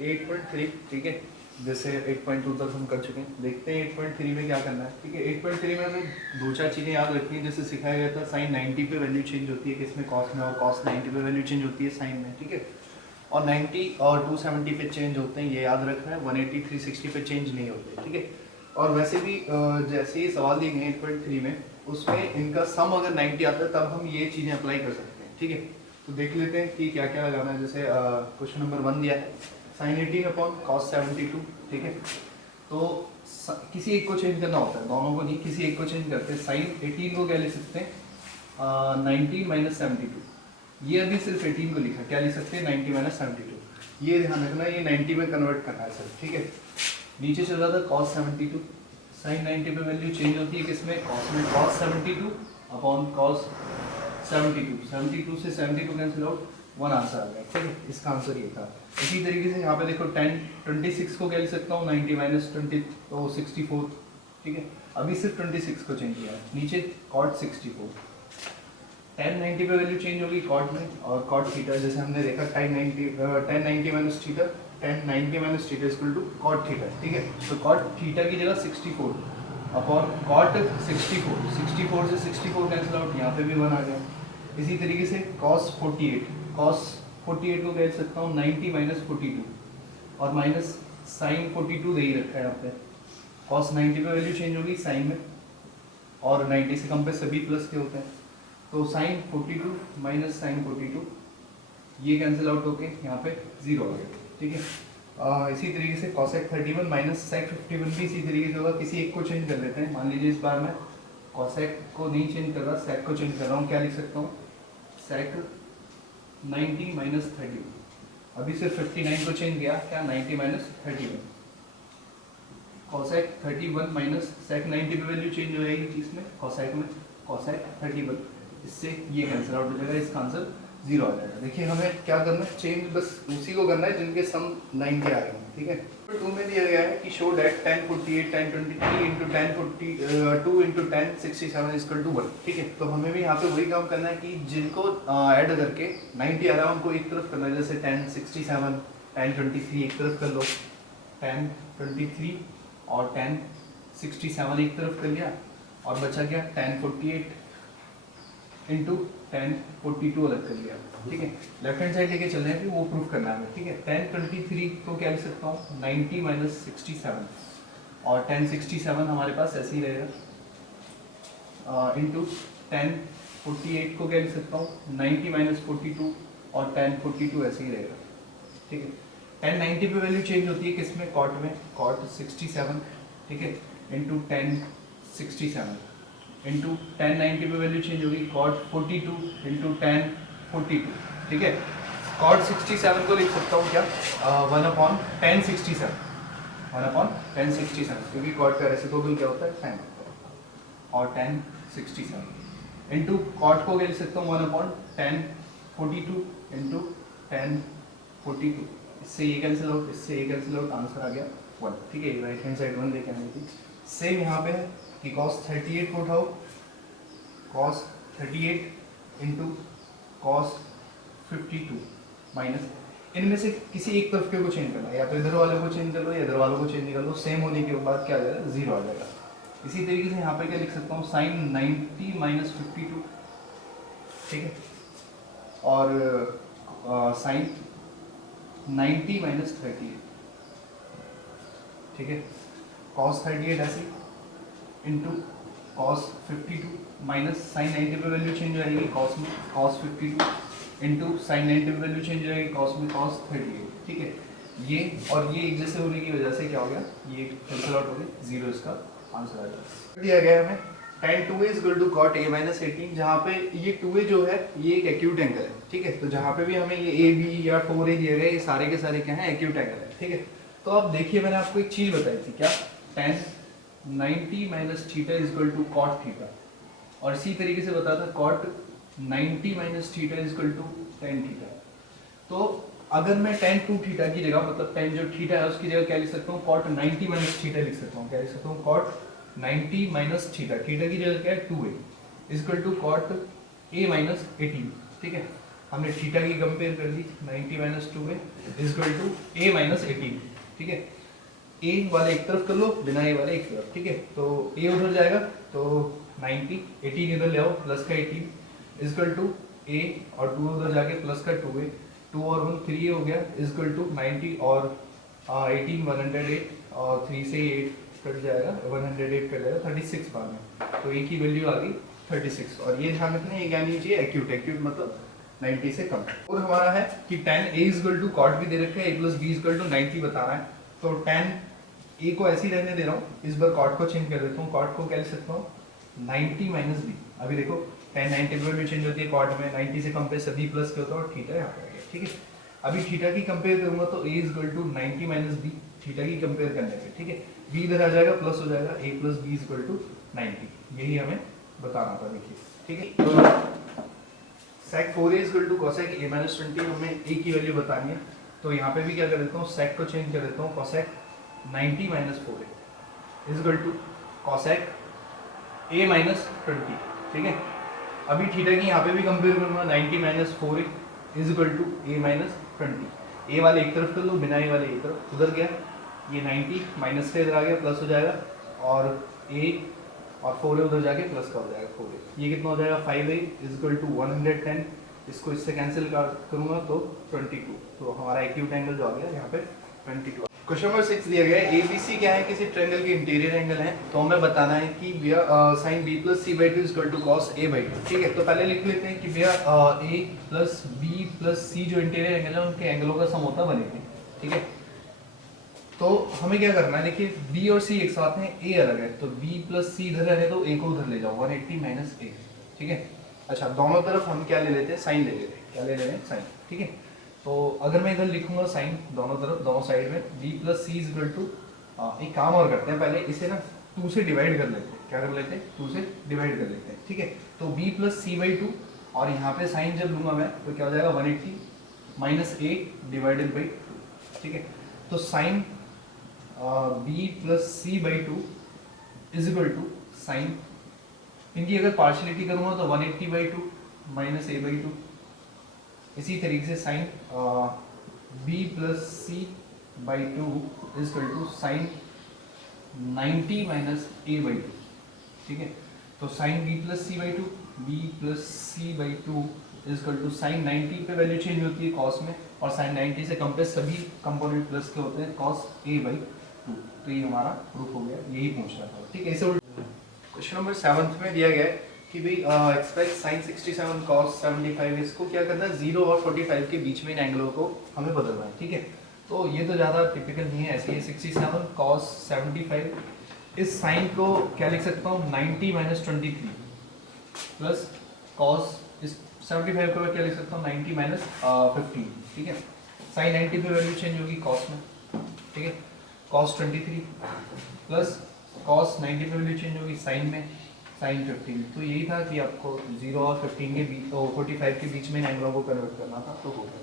8.3, ठीक है, जैसे 8.2 तक हम कर चुके हैं। देखते हैं 8.3 में क्या करना है, ठीक है। 8.3 में हमें दो चार चीज़ें याद रखनी है। जैसे सिखाया गया था साइन 90 पे वैल्यू चेंज होती है किसमें, कॉस में, और कॉस 90 पे वैल्यू चेंज होती है साइन में, ठीक है। और 90 और 270 पे चेंज होते हैं, ये याद रखना है। 180 360 पे चेंज नहीं होते, ठीक है। और वैसे भी जैसे ये सवाल दिए गए 8.3 में, उसमें इनका सम अगर 90 आता है तब हम ये चीज़ें अप्लाई कर सकते हैं, ठीक है। तो देख लेते हैं कि क्या क्या लगाना है। जैसे क्वेश्चन नंबर 1 दिया है साइन 18 अपॉन कॉस 72, ठीक है। तो किसी एक को चेंज करना होता है, दोनों को नहीं, किसी एक को चेंज करते हैं। साइन 18 को क्या लिख सकते हैं, 19 माइनस 72। ये अभी सिर्फ 18 को लिखा, क्या लिख सकते हैं, 90 माइनस 72। ये ध्यान रखना, ये 90 में कन्वर्ट करना है सर, ठीक है। नीचे चल रहा था कॉस 72, साइन 90 पे वैल्यू चेंज होती है किसमें, कॉस में। कॉस 72 अपॉन कॉस 72, 72 से 72 कैंसिल आउट, 1 आंसर आ गया, ठीक है। इसका आंसर ये था। इसी तरीके से यहाँ पे देखो 26 को क्या लिख सकता हूँ, 90 माइनस 20 तो 64, ठीक है। अभी सिर्फ 26 को चेंज किया है। नीचे कॉट 64, tan 90 पे वैल्यू चेंज होगी कॉट में, और कॉट थीटा जैसे हमने देखा tan 90 minus theta, tan 90 minus theta equal to cot theta, ठीक है। तो कॉट थीटा की जगह 64 अपॉन कॉट 64 से 64 कैंसिल आउट, यहाँ पे भी 1 आ गया। इसी तरीके से cos 48 को कह सकता हूँ 90 माइनस 42, और माइनस साइन 42 दे ही रखा है यहाँ पे। cos 90 पे वैल्यू चेंज होगी साइन में, और 90 से कम पे सभी प्लस के होते हैं। तो साइन 42 माइनस साइन 42, ये कैंसिल आउट होके यहाँ पे 0 आ गया, ठीक है। इसी तरीके से cosec 31 माइनस sec 51 भी इसी तरीके से होगा। किसी एक को चेंज कर लेते हैं। मान लीजिए इस बार मैं cosec को नहीं चेंज कर रहा, sec को चेंज कर रहा हूँ। क्या लिख सकता हूँ, sec 90 माइनस 31। अभी सिर्फ 59 को चेंज किया, क्या 90 माइनस 31। cosec 31 माइनस sec 90 पे वैल्यू चेंज हो जाएगी इसमें, cosec में, cosec 31, इससे ये कैंसिल आउट हो जाएगा। इसका आंसर 0 आ जाएगा। देखिए हमें क्या करना है, चेंज बस उसी को करना है जिनके सम 90 आ रहे हैं, ठीक है। 2 में दिया गया है कि show that tan 48 tan 23 into tan 42 into tan 67 equal to 1, ठीक है। तो हमें भी यहाँ पे वही काम करना है कि जिनको ऐड करके 90 आ रहा है उनको एक तरफ करना है। जैसे tan 67 tan 23 एक तरफ कर लो, tan 23 और tan 67 एक तरफ कर लिया, और बचा क्या tan 48 इंटू tan 42 अलग कर लिया, ठीक है। लेफ्ट हैंड साइड लेके चल रहे हैं कि वो प्रूफ करना है, ठीक है। tan 23 को क्या लिख सकता हूँ, 90 माइनस 67, और tan 67 हमारे पास ऐसे ही रहेगा, इंटू tan 48 को क्या लिख सकता हूँ, 90 माइनस 42, और tan 42 ऐसे ही रहेगा, ठीक है। tan 90 पे वैल्यू चेंज होती है किसमें, कॉट में, कॉट 67, ठीक है, इंटू tan 67 इंटू tan 90 पे वैल्यू चेंज होगी cot 42 इंटू tan 42, ठीक है। cot 67 को लिख सकता हूँ क्या, 1 अपॉन tan 67, 1 अपॉन tan 67, क्योंकि cot का रेसिप्रोकल क्या होता है, tan होता है, और tan 67 इंटू cot को क्या लिख सकता हूँ, 1 अपॉन tan 42 इंटू tan 42, इससे ये कैंसिल आउट, इससे ये कैंसिल आउट, आंसर आ गया 1, ठीक है। राइट हैंड साइड 1 लेके आनी थी। सेम यहाँ पे है कि cos 38 को उठाओ, cos 38 इंटू cos 52 माइनस, इनमें से किसी एक तरफ के को चेंज करना है, या तो इधर वाले को चेंज कर लो या इधर वालों को चेंज कर लो। सेम होने के बाद क्या आ जाएगा, 0 आ जाएगा। इसी तरीके से यहाँ पे क्या लिख सकता हूँ, साइन 90 माइनस 52, ठीक है, और साइन 90 माइनस 38, ठीक है। cos 38 ऐसे इंटू cos 52 माइनस साइन 90 पे वैल्यू चेंज हो जाएगी cos में, cos 52 इंटू साइन 90 पे वैल्यू चेंज हो जाएगी cos में, cos 38, ठीक है। ये और ये एक जैसे होने की वजह से क्या हो गया, ये कैंसिल आउट हो गया, 0 इसका आंसर आ जाएगा। दिया गया हमें tan 2a is equal to cot a minus 18, जहाँ पे ये 2a जो है ये एक एक्यूट एंगल है, ठीक है। तो जहाँ पे भी हमें ये a b या 4a दिए गए, ये सारे के सारे क्या है, एक्यूट एंगल है, ठीक है। तो अब देखिए मैंने आपको एक चीज़ बताई थी, क्या, tan 90 minus theta is equal to cot theta, और इसी तरीके से बताया था cot 90 minus theta is equal to tan theta. तो अगर मैं tan 2 थीटा की जगह, मतलब tan जो थीटा है उसकी जगह क्या लिख सकता हूँ, कॉट 90 माइनस थीटा लिख सकता हूँ। क्या लिख सकता हूँ, कॉट 90 माइनस थीटा, थीटा की जगह क्या है 2a is equal to cot a minus 18, ठीक है। हमने थीटा की कंपेयर कर दी 90 minus 2a is equal to a minus 18, ठीक है। a वाले एक तरफ कर लो, बिना a वाले एक तरफ, ठीक है। तो a उधर जाएगा तो 90, 18 इधर ले आओ, प्लस का 18 इज इक्वल टू a और 2 उधर जाके प्लस का 2a, 2 और 1 3 हो गया इज इक्वल टू 90 और 18 108 और 3 से 8 कट जाएगा, 108 कट जाएगा 36 बार में, तो a की वैल्यू आ गई 36। और ये ध्यान रखना ये क्या नहीं चाहिए एक्यूट, एक्यूट मतलब 90 से कम। और हमारा है कि tan a is equal to cot भी दे रखा है, a plus b is equal to 90 बताना है, तो tan a को ऐसे ही रहने दे रहा हूँ, इस बार कॉट को चेंज कर देता हूँ, कॉट को क्या लिख सकता हूँ 90 माइनस b। अभी देखो tan 90 पर भी चेंज होती है कॉट में, 90 से कम पे सभी प्लस के होता है और थीटा यहाँ पे आ गया, ठीक है। अभी थीटा की कंपेयर करूंगा तो a is equal to 90 minus b, theta की कंपेयर करने पे, ठीक है। b इधर आ जाएगा प्लस हो जाएगा, a plus b is equal to 90, यही हमें बताना था, देखिए, ठीक है। तो sec 4a is equal to cosec a minus 20, हमें a की वैल्यू बतानी है, तो यहाँ पे भी क्या कर देता हूँ sec को चेंज कर देता हूँ, cosec 90 minus 4a is equal to cosec a minus 20, ठीक है। अभी थीटा की यहाँ पे भी कंपेयर करूंगा 90 minus 4a is equal to a minus 20, a वाले एक तरफ कर लो, बिना a वाले एक तरफ, उधर गया ये 90 माइनस का इधर आ गया प्लस हो जाएगा, और a और 4a उधर जाके प्लस का हो जाएगा 4a, ये कितना हो जाएगा 5a इज इक्वल टू 110, इसको इससे कैंसिल करूंगा तो 22, तो हमारा एक्यूट एंगल जो आ गया यहाँ पे 22। क्वेश्चन नंबर 6 दिया गया है एबीसी क्या है, किसी ट्रायंगल के इंटीरियर एंगल है, तो हमें बताना है कि भैया sin b plus c by two is equal to cos a by two, ठीक है। तो पहले लिख लेते हैं कि भैया a plus b plus c जो इंटीरियर एंगल है उनके एंगलों का सम होता है 180, ठीक है। तो हमें क्या करना है, देखिए b और c एक साथ में, a अलग है, तो b प्लस c इधर रहने दो, a को उधर ले जाओ 180 माइनस a, ठीक है। अच्छा दोनों तरफ हम क्या ले लेते हैं, साइन ले लेते हैं, क्या ले लेते हैं साइन, ठीक है। तो अगर मैं इधर लिखूंगा साइन दोनों तरफ, दोनों साइड में b plus C is equal to, एक काम और करते हैं, पहले इसे ना 2 से डिवाइड कर लेते हैं, क्या कर लेते हैं 2 से डिवाइड कर लेते हैं, ठीक है। तो b plus C by two, और यहाँ पे साइन जब लूंगा मैं तो क्या हो जाएगा 180 माइनस a डिवाइडेड बाई 2, ठीक है। तो sine b plus C by two is equal to sine, इनकी अगर पार्शियलिटी करूंगा तो 180 by two minus a by two, इसी तरीके से sine b plus C by two is equal to sine 90 minus a by two, ठीक है। तो sine b plus C by two, b plus C by two is equal to sine 90 पे value change होती है cos में, और sign 90 से कम पे सभी कंपोनेंट प्लस के होते हैं cos a बाई टू, तो ये हमारा प्रूफ हो गया, यही पूछ रहा था, ठीक है। ऐसे क्वेश्चन नंबर 7 में दिया गया है कि भाई एक्सप्रेस sin 67 cos 75, इसको क्या करना है 0 और 45 के बीच में इन एंगलों को हमें बदलना है, ठीक है। तो ये तो ज़्यादा टिपिकल नहीं है, ऐसे ही 67 cos 75, इस साइन को क्या लिख सकता हूँ 90 माइनस 23 प्लस cos, इस 75 को मैं क्या लिख सकता हूँ 90 माइनस 15, ठीक है। साइन 90 पे वैल्यू चेंज होगी cos में, ठीक है, cos 23 प्लस cos 90 पे वैल्यू चेंज होगी साइन में, साइन 15। तो यही था कि आपको 0 और 15 के बीच, 45 के बीच में इन एंगलों को कन्वर्ट करना था, तो हो गया।